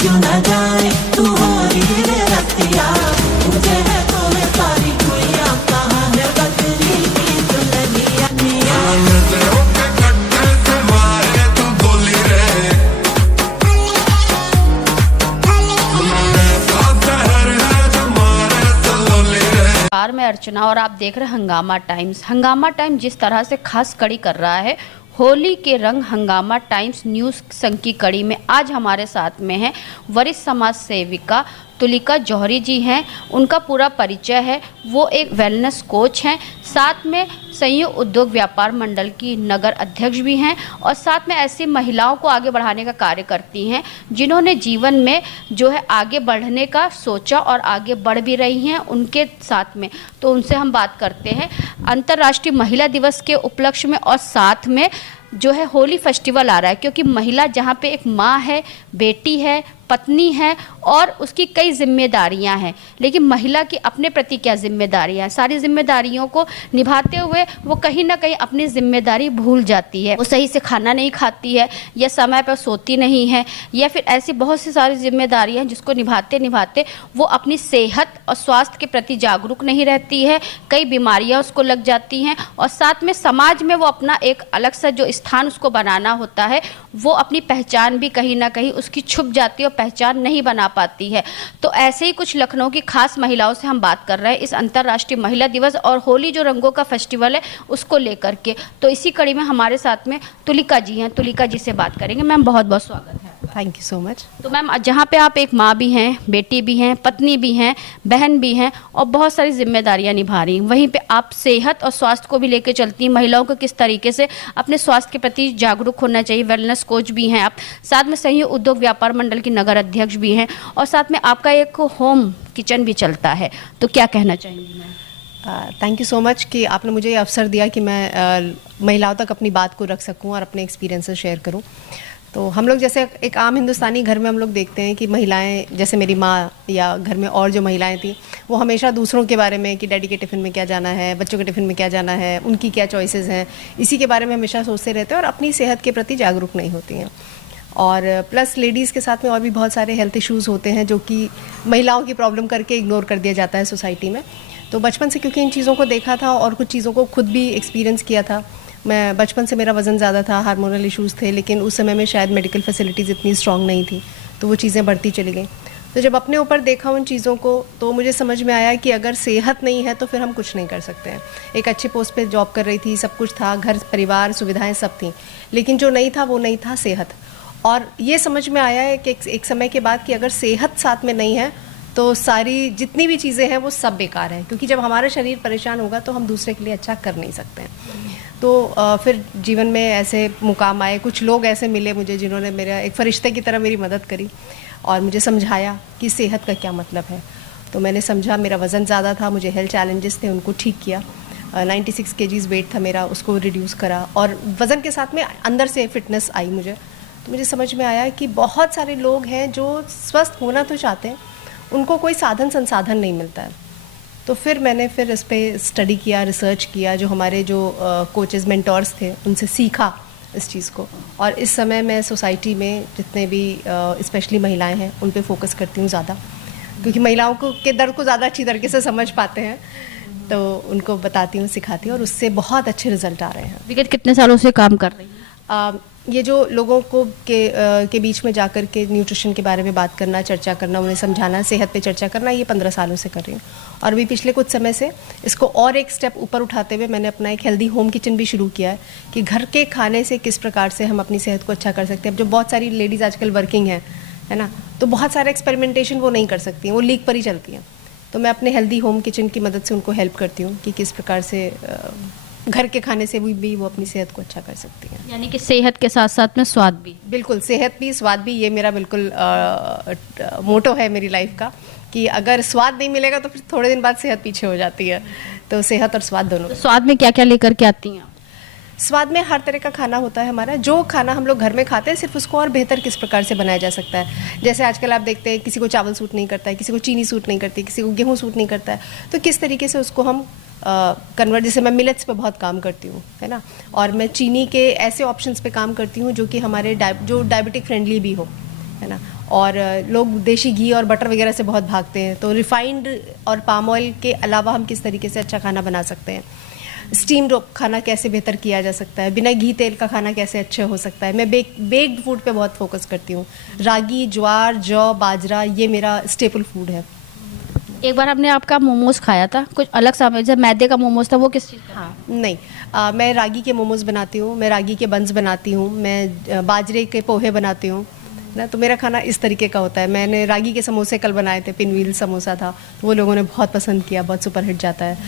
क्यों न जाए तू होरी रे रतिया, तुझे है तो मैं सारी दुनिया, कहाँ है बदली की दुल्हनिया मिया। मैं अर्चना और आप देख रहे हैं हंगामा टाइम्स। हंगामा टाइम्स जिस तरह से खास कड़ी कर रहा है होली के रंग, हंगामा टाइम्स न्यूज़ संग की कड़ी में आज हमारे साथ में है वरिष्ठ समाज सेविका तुलिका जौहरी जी हैं। उनका पूरा परिचय है, वो एक वेलनेस कोच हैं, साथ में संयुक्त उद्योग व्यापार मंडल की नगर अध्यक्ष भी हैं और साथ में ऐसी महिलाओं को आगे बढ़ाने का कार्य करती हैं जिन्होंने जीवन में जो है आगे बढ़ने का सोचा और आगे बढ़ भी रही हैं उनके साथ में। तो उनसे हम बात करते हैं अंतर्राष्ट्रीय महिला दिवस के उपलक्ष्य में और साथ में जो है होली फेस्टिवल आ रहा है, क्योंकि महिला जहाँ पे एक माँ है, बेटी है, पत्नी है और उसकी कई जिम्मेदारियां हैं, लेकिन महिला की अपने प्रति क्या जिम्मेदारियां हैं, सारी जिम्मेदारियों को निभाते हुए वो कहीं ना कहीं अपनी जिम्मेदारी भूल जाती है। वो सही से खाना नहीं खाती है या समय पर सोती नहीं है या फिर ऐसी बहुत सी सारी जिम्मेदारियां जिसको निभाते निभाते वो अपनी सेहत और स्वास्थ्य के प्रति जागरूक नहीं रहती है, कई बीमारियां उसको लग जाती हैं और साथ में समाज में वो अपना एक अलग सा जो स्थान उसको बनाना होता है वो अपनी पहचान भी कहीं ना कहीं उसकी छुप जाती है और पहचान नहीं बना पाती है। तो ऐसे ही कुछ लखनऊ की खास महिलाओं से हम बात कर रहे हैं इस अंतर्राष्ट्रीय महिला दिवस और होली जो रंगों का फेस्टिवल है उसको लेकर के। तो इसी कड़ी में हमारे साथ में तुलिका जी हैं, तुलिका जी से बात करेंगे। मैम बहुत बहुत स्वागत है। Thank you so much. तो मैम जहाँ पे आप एक माँ भी हैं, बेटी भी हैं, पत्नी भी हैं, बहन भी हैं और बहुत सारी जिम्मेदारियां निभा रही हैं, वहीं पे आप सेहत और स्वास्थ्य को भी लेकर चलती हैं, महिलाओं को किस तरीके से अपने स्वास्थ्य के प्रति जागरूक होना चाहिए, वेलनेस कोच भी हैं आप, साथ में संयुक्त उद्योग व्यापार मंडल की नगर अध्यक्ष भी हैं और साथ में आपका एक होम किचन भी चलता है। तो क्या कहना चाहेंगी ma'am? Thank you so much कि आपने मुझे ये अवसर दिया कि मैं महिलाओं तक अपनी बात को रख सकूं और अपने एक्सपीरियंसेस शेयर करूं। तो हम लोग जैसे एक आम हिंदुस्तानी घर में हम लोग देखते हैं कि महिलाएं, जैसे मेरी माँ या घर में और जो महिलाएं थी, वो हमेशा दूसरों के बारे में कि डैडी के टिफ़िन में क्या जाना है, बच्चों के टिफ़िन में क्या जाना है, उनकी क्या चॉइसेस हैं, इसी के बारे में हमेशा सोचते रहते हैं और अपनी सेहत के प्रति जागरूक नहीं होती हैं। और प्लस लेडीज़ के साथ में और भी बहुत सारे हेल्थ इश्यूज़ होते हैं जो कि महिलाओं की प्रॉब्लम करके इग्नोर कर दिया जाता है सोसाइटी में। तो बचपन से क्योंकि इन चीज़ों को देखा था और कुछ चीज़ों को खुद भी एक्सपीरियंस किया था, मैं बचपन से मेरा वज़न ज़्यादा था, हार्मोनल इश्यूज़ थे, लेकिन उस समय में शायद मेडिकल फैसिलिटीज़ इतनी स्ट्रॉन्ग नहीं थी, तो वो चीज़ें बढ़ती चली गई। तो जब अपने ऊपर देखा उन चीज़ों को तो मुझे समझ में आया कि अगर सेहत नहीं है तो फिर हम कुछ नहीं कर सकते हैं। एक अच्छे पोस्ट पे जॉब कर रही थी, सब कुछ था, घर परिवार सुविधाएं सब थी, लेकिन जो नहीं था वो नहीं था सेहत। और ये समझ में आया है कि एक समय के बाद कि अगर सेहत साथ में नहीं है तो सारी जितनी भी चीज़ें हैं वो सब बेकार हैं, क्योंकि जब हमारा शरीर परेशान होगा तो हम दूसरे के लिए अच्छा कर नहीं सकते हैं। तो फिर जीवन में ऐसे मुकाम आए, कुछ लोग ऐसे मिले मुझे जिन्होंने मेरा एक फरिश्ते की तरह मेरी मदद करी और मुझे समझाया कि सेहत का क्या मतलब है। तो मैंने समझा, मेरा वज़न ज़्यादा था, मुझे हेल्थ चैलेंजेस थे, उनको ठीक किया। 96 kgs वेट था मेरा, उसको रिड्यूस करा और वज़न के साथ में अंदर से फिटनेस आई मुझे। तो मुझे समझ में आया कि बहुत सारे लोग हैं जो स्वस्थ होना तो चाहते हैं, उनको कोई साधन संसाधन नहीं मिलता है। तो फिर मैंने इस पर स्टडी किया, रिसर्च किया, जो हमारे जो कोचेज़ मेंटोर्स थे उनसे सीखा इस चीज़ को। और इस समय मैं सोसाइटी में जितने भी स्पेशली महिलाएं हैं उन पे फोकस करती हूँ ज़्यादा, क्योंकि महिलाओं को के दर्द को ज़्यादा अच्छी तरीके से समझ पाते हैं, तो उनको बताती हूँ, सिखाती हूँ और उससे बहुत अच्छे रिजल्ट आ रहे हैं। विगत कितने सालों से काम कर रही हैं? ये जो लोगों को के बीच में जाकर के न्यूट्रिशन के बारे में बात करना, चर्चा करना, उन्हें समझाना, सेहत पे चर्चा करना, ये 15 सालों से कर रही हूँ। और अभी पिछले कुछ समय से इसको और एक स्टेप ऊपर उठाते हुए मैंने अपना एक हेल्दी होम किचन भी शुरू किया है कि घर के खाने से किस प्रकार से हम अपनी सेहत को अच्छा कर सकते हैं। अब जो बहुत सारी लेडीज़ आजकल वर्किंग हैं, है ना, तो बहुत सारा एक्सपेरिमेंटेशन वो नहीं कर सकती हैं, वो लीक पर ही चलती हैं। तो मैं अपने हेल्दी होम किचन की मदद से उनको हेल्प करती हूँ कि किस प्रकार से घर के खाने से भी वो अपनी सेहत को अच्छा कर सकती हैं। यानी कि सेहत के साथ साथ में स्वाद भी। बिल्कुल, सेहत भी स्वाद भी, ये मेरा बिल्कुल मोटो है मेरी लाइफ का कि अगर स्वाद नहीं मिलेगा तो फिर थोड़े दिन बाद सेहत पीछे हो जाती है। तो सेहत और स्वाद दोनों। तो स्वाद में क्या क्या लेकर के आती हैं? स्वाद में हर तरह का खाना होता है हमारा। जो खाना हम लोग घर में खाते हैं सिर्फ उसको और बेहतर किस प्रकार से बनाया जा सकता है। जैसे आजकल आप देखते हैं किसी को चावल सूट नहीं करता है, किसी को चीनी सूट नहीं करती, किसी को गेहूँ सूट नहीं करता है, तो किस तरीके से उसको हम कन्वर्ट, जैसे मैं मिलेट्स पे बहुत काम करती हूँ, है ना, और मैं चीनी के ऐसे ऑप्शंस पे काम करती हूँ जो कि हमारे जो डायबिटिक फ्रेंडली भी हो, है ना, और लोग देशी घी और बटर वगैरह से बहुत भागते हैं, तो रिफाइंड और पाम ऑयल के अलावा हम किस तरीके से अच्छा खाना बना सकते हैं, स्टीम्ड खाना कैसे बेहतर किया जा सकता है, बिना घी तेल का खाना कैसे अच्छा हो सकता है। मैं बेक्ड फूड पे बहुत फोकस करती हूँ। रागी, ज्वार, जौ, बाजरा, ये मेरा स्टेपल फूड है। एक बार आपने आपका मोमोज खाया था, कुछ अलग सा, जब मैदे का मोमोज था, वो किस चीज़ का? हाँ, नहीं, मैं रागी के मोमोज बनाती हूँ, मैं रागी के बंस बनाती हूँ, मैं बाजरे के पोहे बनाती हूँ ना, तो मेरा खाना इस तरीके का होता है। मैंने रागी के समोसे कल बनाए थे, पिनवील समोसा था, तो वो लोगों ने बहुत पसंद किया, बहुत सुपर हिट जाता है।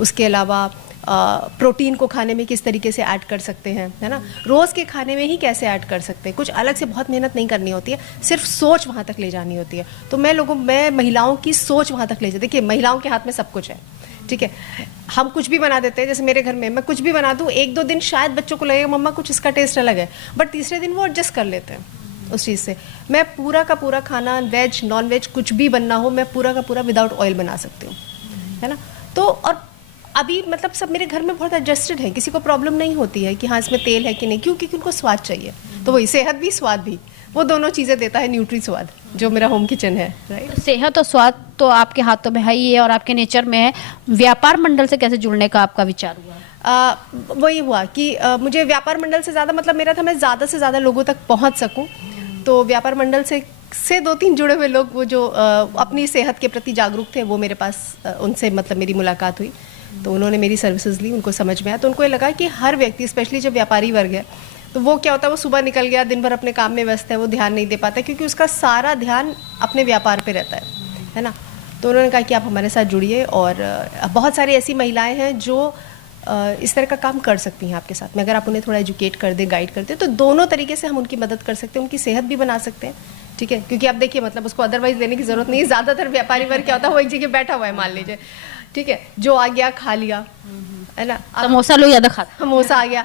उसके अलावा प्रोटीन को खाने में किस तरीके से ऐड कर सकते हैं, है ना, रोज़ के खाने में ही कैसे ऐड कर सकते हैं, कुछ अलग से बहुत मेहनत नहीं करनी होती है, सिर्फ सोच वहाँ तक ले जानी होती है। तो मैं महिलाओं की सोच वहाँ तक ले जाती, देखिए महिलाओं के हाथ में सब कुछ है, ठीक है। हम कुछ भी बना देते हैं, जैसे मेरे घर में मैं कुछ भी बना दूँ, 1-2 दिन शायद बच्चों को लगेगा मम्मा कुछ इसका टेस्ट अलग है, बट तीसरे दिन वो एडजस्ट कर लेते हैं उस चीज़ से। मैं पूरा का पूरा खाना, वेज नॉन वेज कुछ भी बनना हो, मैं पूरा का पूरा विदाउट ऑयल बना सकती हूँ, है ना। तो और अभी मतलब सब मेरे घर में बहुत एडजस्टेड है, किसी को प्रॉब्लम नहीं होती है कि हाँ इसमें तेल है कि नहीं, क्यों, क्योंकि उनको स्वाद चाहिए। तो वही सेहत भी स्वाद भी, वो दोनों चीज़ें देता है न्यूट्री स्वाद, जो मेरा होम किचन है, राइट। सेहत और स्वाद तो आपके हाथों में है ही है और आपके नेचर में है। व्यापार मंडल से कैसे जुड़ने का आपका विचार हुआ? वही हुआ कि मुझे व्यापार मंडल से ज़्यादा मतलब मेरा था मैं ज़्यादा से ज़्यादा लोगों तक पहुँच सकूँ। तो व्यापार मंडल से 2-3 जुड़े हुए लोग, वो जो अपनी सेहत के प्रति जागरूक थे, वो मेरे पास उनसे मतलब मेरी मुलाकात हुई, तो उन्होंने मेरी सर्विसेज ली, उनको समझ में आया। तो उनको ये लगा कि हर व्यक्ति, स्पेशली जो व्यापारी वर्ग है, तो वो क्या होता है, वो सुबह निकल गया, दिन भर अपने काम में व्यस्त है, वो ध्यान नहीं दे पाता, क्योंकि उसका सारा ध्यान अपने व्यापार पे रहता है ना। तो उन्होंने कहा कि आप हमारे साथ जुड़िए, और बहुत सारी ऐसी महिलाएं हैं जो इस तरह का काम कर सकती हैं आपके साथ में, अगर आप उन्हें थोड़ा एजुकेट कर दें, गाइड कर दें, तो दोनों तरीके से हम उनकी मदद कर सकते हैं, उनकी सेहत भी बना सकते हैं, ठीक है। क्योंकि आप देखिए मतलब उसको अदरवाइज लेने की जरूरत नहीं है। ज़्यादातर व्यापारी वर्ग क्या होता है, वो एक जगह बैठा हुआ है, मान लीजिए, ठीक है, जो आ गया खा लिया, है ना। समोसा लोग ज़्यादा खाते, समोसा आ गया,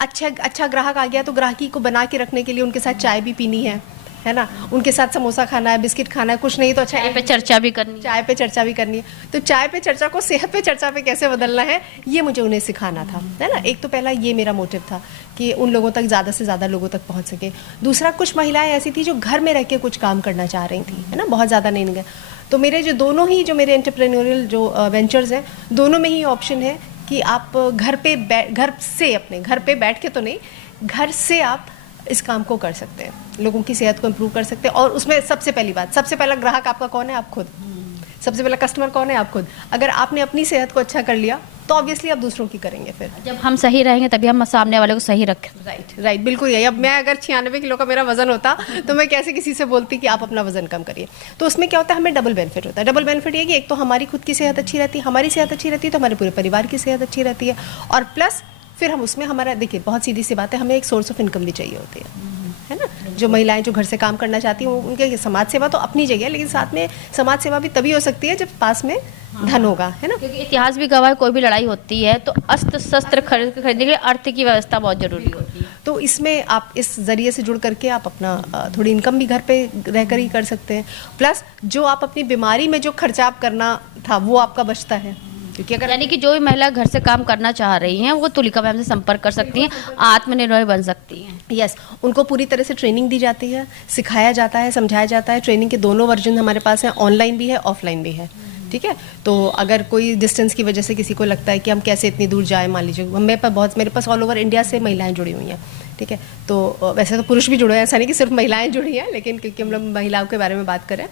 अच्छा ग्राहक आ गया, तो ग्राहकी को बना के रखने के लिए उनके साथ चाय भी पीनी है ना, उनके साथ समोसा खाना है, बिस्किट खाना है, कुछ नहीं तो अच्छा चाय पे चर्चा भी करनी, चाय पे चर्चा भी करनी है। तो चाय पे चर्चा को सेहत पे चर्चा पे कैसे बदलना है, ये मुझे उन्हें सिखाना था, है ना। एक तो पहला ये मेरा मोटिव था कि उन लोगों तक ज़्यादा से ज़्यादा लोगों तक पहुंच सके। दूसरा, कुछ महिलाएं ऐसी थी जो घर में रह के कुछ काम करना चाह रही थी, है ना, बहुत ज़्यादा नहीं गए। तो मेरे जो दोनों ही जो मेरे एंटरप्रेन्योरियल जो वेंचर्स हैं, दोनों में ही ऑप्शन है कि आप घर से अपने घर पे बैठ के तो नहीं, घर से आप इस काम को कर सकते हैं, लोगों की सेहत को इम्प्रूव कर सकते हैं। और उसमें सबसे पहला ग्राहक आपका कौन है? आप खुद। सबसे पहला कस्टमर कौन है? आप खुद। अगर आपने अपनी सेहत को अच्छा कर लिया तो ऑब्वियसली आप दूसरों की करेंगे। फिर जब हम सही रहेंगे तभी हम सामने वाले को सही रखें। राइट, बिल्कुल यही। अब मैं अगर 96 किलो का मेरा वजन होता तो मैं कैसे किसी से बोलती कि आप अपना वजन कम करिए। तो उसमें क्या होता है, हमें डबल बेनिफिट होता है। डबल बेनिफिट ये कि एक तो हमारी खुद की सेहत अच्छी रहती है, हमारी सेहत अच्छी रहती है तो हमारे पूरे परिवार की सेहत अच्छी रहती है, और प्लस फिर हम उसमें हमारा, देखिए बहुत सीधी सी बात है, हमें एक सोर्स ऑफ इनकम भी चाहिए होती है ना। जो महिलाएं जो घर से काम करना चाहती हैं उनके समाज सेवा तो अपनी जगह है, लेकिन साथ में समाज सेवा भी तभी हो सकती है जब पास में धन होगा, है ना। क्योंकि इतिहास भी गवाह है, कोई भी लड़ाई होती है तो अस्त्र शस्त्र खरीदने के लिए अर्थ की व्यवस्था बहुत जरूरी होती है। तो इसमें आप इस जरिए से जुड़ करके आप अपना थोड़ी इनकम भी घर पे रहकर ही कर सकते हैं, प्लस जो आप अपनी बीमारी में जो खर्चा आप करना था वो आपका बचता है। क्योंकि अगर यानी कि जो भी महिला घर से काम करना चाह रही हैं वो तुलिका मैम से संपर्क कर सकती हैं, आत्मनिर्भर बन सकती हैं। यस, उनको पूरी तरह से ट्रेनिंग दी जाती है, सिखाया जाता है, समझाया जाता है। ट्रेनिंग के दोनों वर्जन हमारे पास हैं, ऑनलाइन भी है, ऑफलाइन भी है, ठीक है। तो अगर कोई डिस्टेंस की वजह से किसी को लगता है कि हम कैसे इतनी दूर जाएं, मान लीजिए मेरे पास ऑल ओवर इंडिया से महिलाएं जुड़ी हुई हैं, ठीक है। तो वैसे तो पुरुष भी जुड़े हैं, ऐसा नहीं कि सिर्फ महिलाएं जुड़ी हैं, लेकिन क्योंकि हम लोग महिलाओं के बारे में बात करें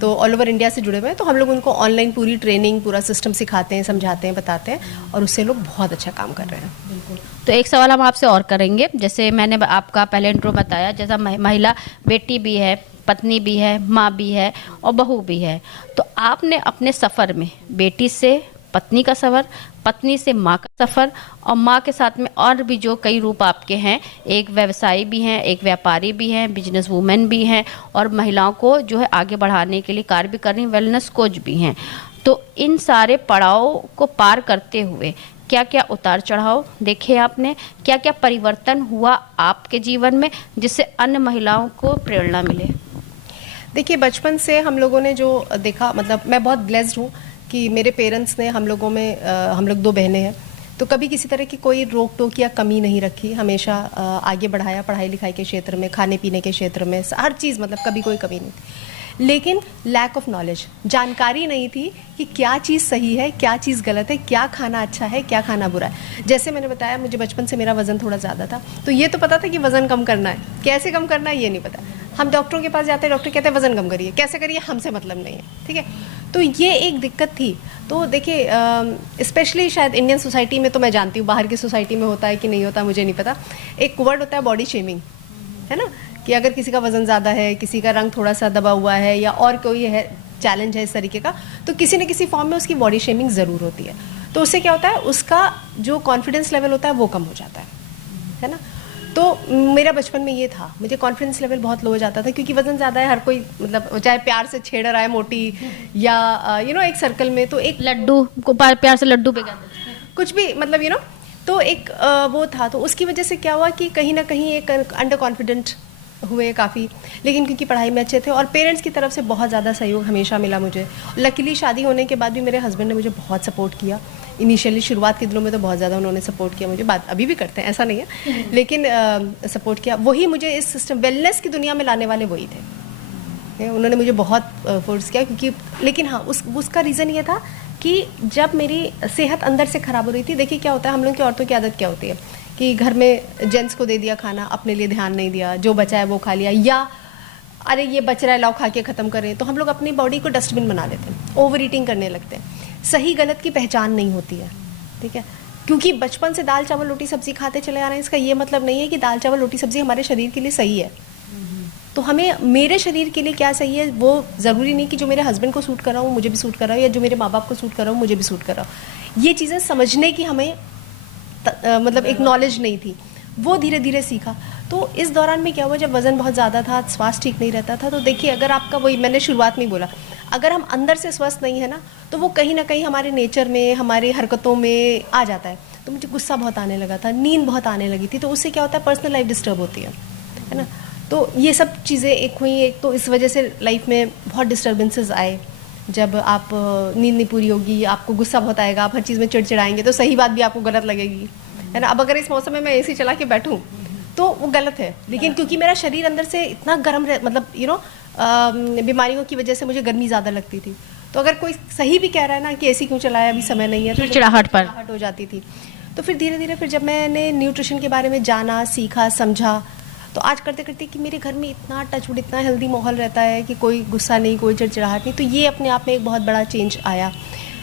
तो ऑल ओवर इंडिया से जुड़े हुए हैं। तो हम लोग उनको ऑनलाइन पूरी ट्रेनिंग, पूरा सिस्टम सिखाते हैं, समझाते हैं, बताते हैं, और उससे लोग बहुत अच्छा काम कर रहे हैं। तो एक सवाल हम आपसे और करेंगे, जैसे मैंने आपका पहले इंट्रो बताया, जैसा महिला बेटी भी है, पत्नी भी है, माँ भी है और बहू भी है, तो आपने अपने सफ़र में बेटी से पत्नी का सफ़र, पत्नी से माँ का सफ़र, और माँ के साथ में और भी जो कई रूप आपके हैं, एक व्यवसायी भी हैं, एक व्यापारी भी हैं, बिजनेस वूमेन भी हैं, और महिलाओं को जो है आगे बढ़ाने के लिए कार्य भी कर रही हैं, वेलनेस कोच भी हैं। तो इन सारे पड़ाव को पार करते हुए क्या क्या उतार चढ़ाव देखे आपने, क्या क्या परिवर्तन हुआ आपके जीवन में जिससे अन्य महिलाओं को प्रेरणा मिले? देखिए, बचपन से हम लोगों ने जो देखा, मतलब मैं बहुत ब्लेस्ड हूँ कि मेरे पेरेंट्स ने हम लोग 2 बहनें हैं, तो कभी किसी तरह की कोई रोक टोक या कमी नहीं रखी, हमेशा आगे बढ़ाया, पढ़ाई लिखाई के क्षेत्र में, खाने पीने के क्षेत्र में, हर चीज़, मतलब कभी कोई कमी नहीं थी। लेकिन लैक ऑफ नॉलेज, जानकारी नहीं थी कि क्या चीज़ सही है, क्या चीज़ गलत है, क्या खाना अच्छा है, क्या खाना बुरा है। जैसे मैंने बताया, मुझे बचपन से मेरा वज़न थोड़ा ज़्यादा था, तो ये तो पता था कि वज़न कम करना है, कैसे कम करना है ये नहीं पता। हम डॉक्टरों के पास जाते हैं, डॉक्टर कहते हैं वज़न कम करिए, कैसे करिए हमसे मतलब नहीं है, ठीक है। तो ये एक दिक्कत थी। तो देखिए, स्पेशली शायद इंडियन सोसाइटी में, तो मैं जानती हूँ बाहर की सोसाइटी में होता है कि नहीं होता मुझे नहीं पता, एक वर्ड होता है बॉडी शेमिंग, है ना, कि अगर किसी का वज़न ज़्यादा है, किसी का रंग थोड़ा सा दबा हुआ है, या और कोई है चैलेंज है इस तरीके का, तो किसी न किसी फॉर्म में उसकी बॉडी शेमिंग ज़रूर होती है। तो उससे क्या होता है, उसका जो कॉन्फिडेंस लेवल होता है वो कम हो जाता है ना। तो मेरा बचपन में ये था, मुझे कॉन्फिडेंस लेवल बहुत लो हो जाता था, क्योंकि वज़न ज़्यादा है, हर कोई मतलब चाहे प्यार से छेड़ रहा है मोटी, या एक सर्कल में, तो एक लड्डू को प्यार से लड्डू पे कहते हैं, कुछ भी, मतलब तो एक वो था। तो उसकी वजह से क्या हुआ कि कहीं ना कहीं एक अंडर कॉन्फिडेंट हुए काफ़ी, लेकिन क्योंकि पढ़ाई में अच्छे थे और पेरेंट्स की तरफ से बहुत ज़्यादा सहयोग हमेशा मिला मुझे। लकीली शादी होने के बाद भी मेरे हस्बैंड ने मुझे बहुत सपोर्ट किया। इनिशियली शुरुआत के दिनों में तो बहुत ज़्यादा उन्होंने सपोर्ट किया मुझे, बात अभी भी करते हैं, ऐसा नहीं है, लेकिन सपोर्ट किया। वही मुझे इस सिस्टम वेलनेस की दुनिया में लाने वाले वही थे। उन्होंने मुझे बहुत फोर्स किया, क्योंकि लेकिन हाँ, उसका रीज़न ये था कि जब मेरी सेहत अंदर से ख़राब हो रही थी। देखिए क्या होता है, हम लोग की औरतों की आदत क्या होती है कि घर में जेंट्स को दे दिया खाना, अपने लिए ध्यान नहीं दिया, जो बचा है वो खा लिया, या अरे ये बच रहा है लाओ खा के ख़त्म करें। तो हम लोग अपनी बॉडी को डस्टबिन बना लेते हैं, ओवर ईटिंग करने लगते हैं। सही गलत की पहचान नहीं होती है, ठीक है, क्योंकि बचपन से दाल चावल रोटी सब्जी खाते चले आ रहे हैं, इसका ये मतलब नहीं है कि दाल चावल रोटी सब्जी हमारे शरीर के लिए सही है। तो हमें मेरे शरीर के लिए क्या सही है, वो ज़रूरी नहीं कि जो मेरे हस्बैंड को सूट कर रहा हूँ मुझे भी सूट कर रहा हो, या जो मेरे माँ बाप को सूट कर रहा हूँ मुझे भी सूट कर रहा हो। ये चीज़ें समझने की हमें मतलब एक नॉलेज नहीं थी, वो धीरे धीरे सीखा। तो इस दौरान में क्या हुआ, जब वज़न बहुत ज़्यादा था, स्वास्थ्य ठीक नहीं रहता था, तो देखिए अगर आपका, वही मैंने शुरुआत में बोला, अगर हम अंदर से स्वस्थ नहीं है ना, तो वो कहीं ना कहीं हमारे नेचर में, हमारी हरकतों में आ जाता है। तो मुझे गुस्सा बहुत आने लगा था, नींद बहुत आने लगी थी, तो उससे क्या होता है, पर्सनल लाइफ डिस्टर्ब होती है ना। तो ये सब चीज़ें एक हुई, एक तो इस वजह से लाइफ में बहुत डिस्टर्बेंसेस आए। जब आप नींद नहीं पूरी होगी, आपको गुस्सा बहुत आएगा, आप हर चीज़ में चिड़चिड़ाएंगे, तो सही बात भी आपको गलत लगेगी, है ना। अब अगर इस मौसम में मैं एसी चला के बैठूं तो वो गलत है, लेकिन क्योंकि मेरा शरीर अंदर से इतना गर्म मतलब बीमारियों की वजह से मुझे गर्मी ज़्यादा लगती थी। तो अगर कोई सही भी कह रहा है ना कि एसी क्यों चलाया, अभी समय नहीं है, तो चिड़चिड़ाहट हो जाती थी। तो फिर धीरे धीरे फिर जब मैंने न्यूट्रिशन के बारे में जाना, सीखा, समझा, तो आज करते करते कि मेरे घर में इतना टचवुड, इतना हेल्दी माहौल रहता है कि कोई गुस्सा नहीं, कोई चिड़चिड़ाहट नहीं। तो ये अपने आप में एक बहुत बड़ा चेंज आया।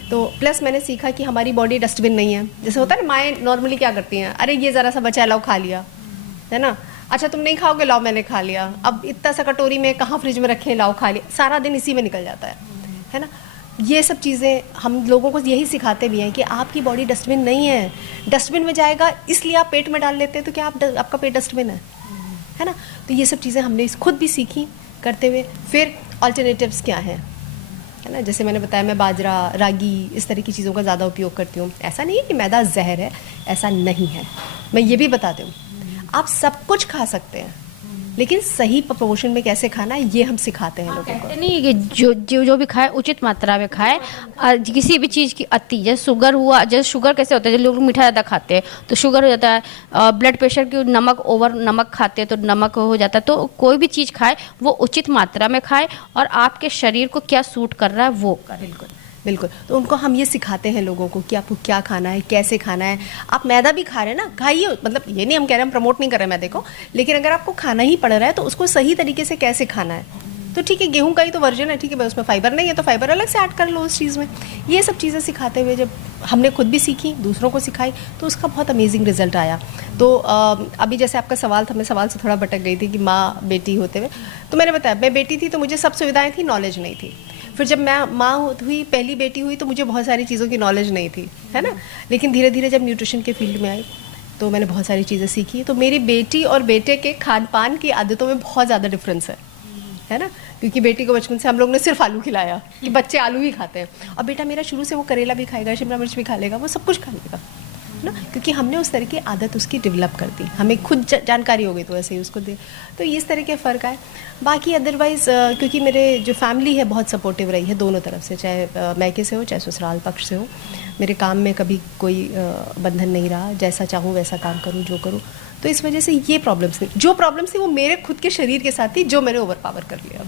तो प्लस मैंने सीखा कि हमारी बॉडी डस्टबिन नहीं है। जैसे होता है ना, माएँ नॉर्मली क्या करती हैं, अरे ये ज़रा सा बचा है, लाओ खा लिया, है ना, अच्छा तुम नहीं खाओगे, लाओ मैंने खा लिया, अब इतना सा कटोरी में कहाँ फ्रिज में रखें, लाओ खा लिया, सारा दिन इसी में निकल जाता है ना। ये सब चीज़ें हम लोगों को यही सिखाते भी हैं कि आपकी बॉडी डस्टबिन नहीं है। डस्टबिन में जाएगा इसलिए आप पेट में डाल लेते हैं, तो क्या आपका पेट डस्टबिन है ना। तो ये सब चीज़ें हमने खुद भी सीखी करते हुए। फिर ऑल्टरनेटिव्स क्या हैं, है ना, जैसे मैंने बताया मैं बाजरा, रागी, इस तरह की चीज़ों का ज़्यादा उपयोग करती हूँ। ऐसा नहीं है कि मैदा जहर है, ऐसा नहीं है, मैं ये भी बताती हूँ। आप सब कुछ खा सकते हैं, लेकिन सही प्रपोर्शन में कैसे खाना है ये हम सिखाते हैं लोगों को। नहीं कि जो भी खाए उचित मात्रा में खाए, किसी भी चीज़ की अति, जैसे शुगर हुआ, जैसे शुगर कैसे होता है, जैसे लोग मीठा ज़्यादा खाते हैं तो शुगर हो जाता है, ब्लड प्रेशर की, नमक ओवर नमक खाते हैं तो नमक हो जाता है। तो कोई भी चीज़ खाए वो उचित मात्रा में खाए और आपके शरीर को क्या सूट कर रहा है वो करें। बिल्कुल। तो उनको हम ये सिखाते हैं लोगों को कि आपको क्या खाना है, कैसे खाना है। आप मैदा भी खा रहे हैं ना, खाइए, मतलब ये नहीं हम कह रहे हैं, हम प्रमोट नहीं कर रहे हैं मैदे को, लेकिन अगर आपको खाना ही पड़ रहा है तो उसको सही तरीके से कैसे खाना है। तो ठीक है, गेहूं का ही तो वर्जन है, ठीक है भाई, उसमें फाइबर नहीं है तो फाइबर अलग से ऐड कर लो उस चीज़ में। ये सब चीज़ें सिखाते हुए जब हमने खुद भी सीखी, दूसरों को सिखाई, तो उसका बहुत अमेजिंग रिजल्ट आया। तो अभी जैसे आपका सवाल था, मैं सवाल से थोड़ा भटक गई थी कि माँ बेटी होते हुए, तो मैंने बताया मैं बेटी थी तो मुझे सब सुविधाएँ थी, नॉलेज नहीं थी। फिर जब मैं माँ हुई, पहली बेटी हुई, तो मुझे बहुत सारी चीज़ों की नॉलेज नहीं थी, है ना। लेकिन धीरे धीरे जब न्यूट्रिशन के फील्ड में आई तो मैंने बहुत सारी चीज़ें सीखी। तो मेरी बेटी और बेटे के खान पान की आदतों में बहुत ज़्यादा डिफरेंस है ना। क्योंकि बेटी को बचपन से हम लोग ने सिर्फ आलू खिलाया कि बच्चे आलू ही खाते हैं, और बेटा मेरा शुरू से वो करेला भी खाएगा, शिमला मिर्च भी खा लेगा, वो सब कुछ खा लेगा, है ना, क्योंकि हमने उस तरह की आदत उसकी डेवलप कर दी, हमें खुद जानकारी हो गई तो ऐसे ही उसको दे, तो इस तरह के फ़र्क आए। बाकी अदरवाइज़ क्योंकि मेरे जो फैमिली है बहुत सपोर्टिव रही है दोनों तरफ से, चाहे मैके से हो चाहे ससुराल पक्ष से हो। मेरे काम में कभी कोई बंधन नहीं रहा, जैसा चाहूँ वैसा काम करूँ जो करूँ, तो इस वजह से ये प्रॉब्लम्स नहीं, जो प्रॉब्लम्स थी वो मेरे खुद के शरीर के साथ थी जो मैंने ओवर पावर कर लिया।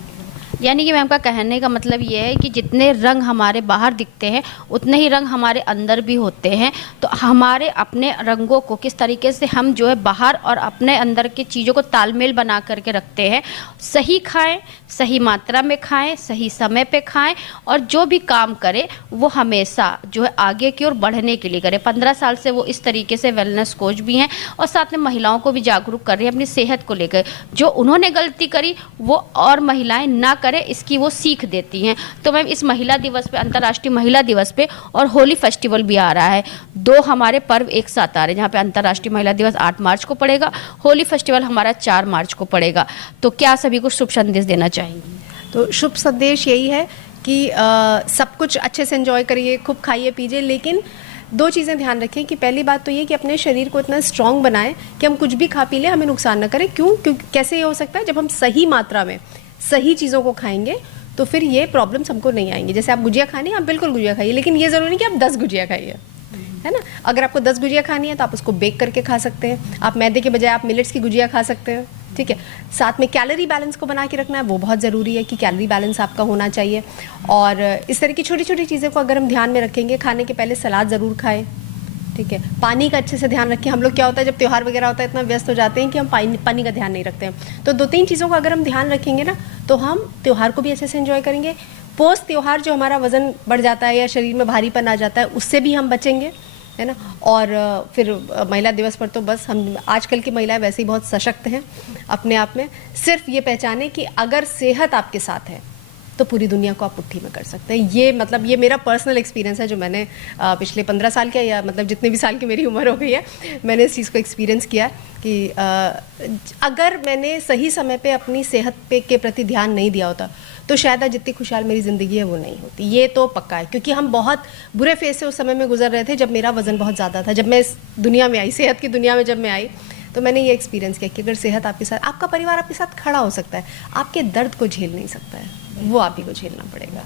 यानी कि मैम का कहने का मतलब ये है कि जितने रंग हमारे बाहर दिखते हैं उतने ही रंग हमारे अंदर भी होते हैं, तो हमारे अपने रंगों को किस तरीके से हम जो है बाहर और अपने अंदर की चीज़ों को तालमेल बना करके रखते हैं। सही खाएं, सही मात्रा में खाएं, सही समय पे खाएं, और जो भी काम करें वो हमेशा जो है आगे की ओर बढ़ने के लिए करें। 15 साल से वो इस तरीके से वेलनेस कोच भी हैं और साथ में महिलाओं को भी जागरूक कर रही हैं अपनी सेहत को लेकर। जो उन्होंने गलती करी वो और महिलाएं ना करें, इसकी वो सीख देती हैं। तो मैम इस महिला दिवस पे, अंतर्राष्ट्रीय महिला दिवस पे और होली फेस्टिवल भी आ रहा है, 2 हमारे पर्व एक साथ आ रहे हैं, जहाँ पे अंतर्राष्ट्रीय महिला दिवस 8 मार्च को पड़ेगा, होली फेस्टिवल हमारा 4 मार्च को पड़ेगा। तो क्या सभी को शुभ संदेश देना चाहेंगी? तो शुभ संदेश यही है कि सब कुछ अच्छे से एंजॉय करिए, खूब खाइए पीजिए, लेकिन 2 चीज़ें ध्यान रखें कि पहली बात तो ये कि अपने शरीर को इतना स्ट्रांग बनाएं कि हम कुछ भी खा पी लें हमें नुकसान ना करें। क्यों? क्योंकि कैसे ये हो सकता है, जब हम सही मात्रा में सही चीज़ों को खाएंगे तो फिर ये प्रॉब्लम्स हमको नहीं आएंगी। जैसे आप गुजिया खानी है, आप बिल्कुल गुजिया खाइए, लेकिन ये ज़रूरी नहीं कि आप 10 गुजिया खाइए, है ना। अगर आपको 10 गुजिया खानी है तो आप उसको बेक करके खा सकते हैं, आप मैदे के बजाय आप मिलेट्स की गुजिया खा सकते हैं, ठीक है। साथ में कैलोरी बैलेंस को बना के रखना है, वो बहुत ज़रूरी है कि कैलोरी बैलेंस आपका होना चाहिए। और इस तरह की छोटी छोटी चीज़ों को अगर हम ध्यान में रखेंगे, खाने के पहले सलाद ज़रूर खाएं, ठीक है। पानी का अच्छे से ध्यान रखें। हम लोग क्या होता है जब त्यौहार वगैरह होता है इतना व्यस्त हो जाते हैं कि हम पानी का ध्यान नहीं रखते हैं। तो 2-3 चीज़ों का अगर हम ध्यान रखेंगे ना तो हम त्यौहार को भी अच्छे से एंजॉय करेंगे। पोस्ट त्यौहार जो हमारा वज़न बढ़ जाता है या शरीर में भारीपन आ जाता है उससे भी हम बचेंगे, है ना। और फिर महिला दिवस पर तो बस हम, आजकल की महिलाएं वैसे ही बहुत सशक्त हैं अपने आप में। सिर्फ ये पहचाने कि अगर सेहत आपके साथ है तो पूरी दुनिया को आप मुट्ठी में कर सकते हैं। ये मतलब ये मेरा पर्सनल एक्सपीरियंस है जो मैंने पिछले 15 साल के, या मतलब जितने भी साल की मेरी उम्र हो गई है, मैंने इस चीज़ को एक्सपीरियंस किया कि अगर मैंने सही समय पे अपनी सेहत पे के प्रति ध्यान नहीं दिया होता तो शायद आज जितनी खुशहाल मेरी ज़िंदगी है वो नहीं होती। ये तो पक्का है, क्योंकि हम बहुत बुरे फेज से उस समय में गुजर रहे थे जब मेरा वज़न बहुत ज़्यादा था। जब मैं इस दुनिया में आई, सेहत की दुनिया में जब मैं आई, तो मैंने ये एक्सपीरियंस किया कि अगर सेहत आपके साथ, आपका परिवार आपके साथ खड़ा हो सकता है, आपके दर्द को झेल नहीं सकता है, वो आप ही को झेलना पड़ेगा।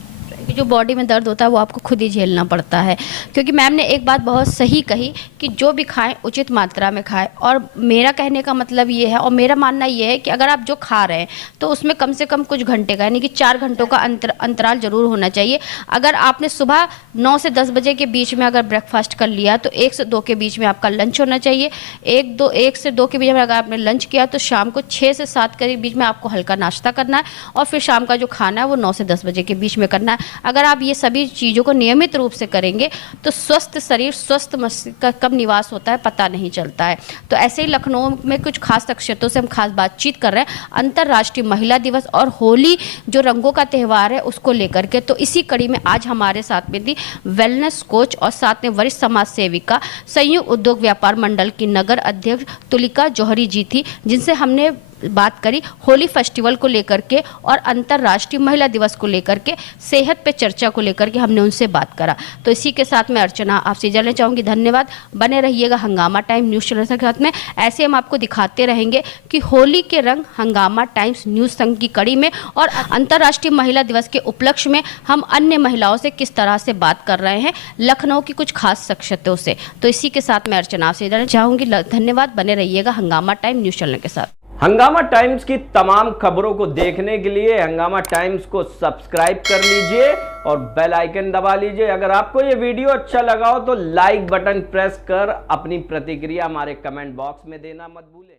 जो बॉडी में दर्द होता है वो आपको खुद ही झेलना पड़ता है। क्योंकि मैम ने एक बात बहुत सही कही कि जो भी खाएं उचित मात्रा में खाएं। और मेरा कहने का मतलब ये है और मेरा मानना ये है कि अगर आप जो खा रहे हैं तो उसमें कम से कम कुछ घंटे का, यानी कि 4 घंटों का अंतराल जरूर होना चाहिए। अगर आपने सुबह 9 से 10 बजे के बीच में अगर ब्रेकफास्ट कर लिया तो 1 से 2 के बीच में आपका लंच होना चाहिए। 1 से 2 के बीच में अगर आपने लंच किया तो शाम को 6 से 7 के बीच में आपको हल्का नाश्ता करना है, और फिर शाम का जो खाना है वो 9 से 10 बजे के बीच में करना है। अगर आप ये सभी चीज़ों को नियमित रूप से करेंगे तो स्वस्थ शरीर, स्वस्थ मस्तिष्क का कब निवास होता है पता नहीं चलता है। तो ऐसे ही लखनऊ में कुछ खास शख्सियतों से हम खास बातचीत कर रहे हैं अंतर्राष्ट्रीय महिला दिवस और होली जो रंगों का त्यौहार है उसको लेकर के। तो इसी कड़ी में आज हमारे साथ में थी वेलनेस कोच और साथ में वरिष्ठ समाज सेविका, संयुक्त उद्योग व्यापार मंडल की नगर अध्यक्ष तुलिका जौहरी जी थी, जिनसे हमने बात करी होली फेस्टिवल को लेकर के और अंतर्राष्ट्रीय महिला दिवस को लेकर के, सेहत पे चर्चा को लेकर के हमने उनसे बात करा। तो इसी के साथ मैं अर्चना आपसे जानना चाहूँगी, धन्यवाद। बने रहिएगा हंगामा टाइम न्यूज़ चैनल के साथ में। ऐसे हम आपको दिखाते रहेंगे कि होली के रंग हंगामा टाइम्स न्यूज़ संघ की कड़ी में और अंतर्राष्ट्रीय महिला दिवस के उपलक्ष्य में हम अन्य महिलाओं से किस तरह से बात कर रहे हैं, लखनऊ की कुछ खास शख्सियतों से। तो इसी के साथ मैं अर्चना आपसे जानना चाहूँगी, धन्यवाद। बने रहिएगा हंगामा टाइम न्यूज़ चैनल के साथ। हंगामा टाइम्स की तमाम खबरों को देखने के लिए हंगामा टाइम्स को सब्सक्राइब कर लीजिए और बेल आइकन दबा लीजिए। अगर आपको ये वीडियो अच्छा लगा हो तो लाइक बटन प्रेस कर अपनी प्रतिक्रिया हमारे कमेंट बॉक्स में देना मत भूलें।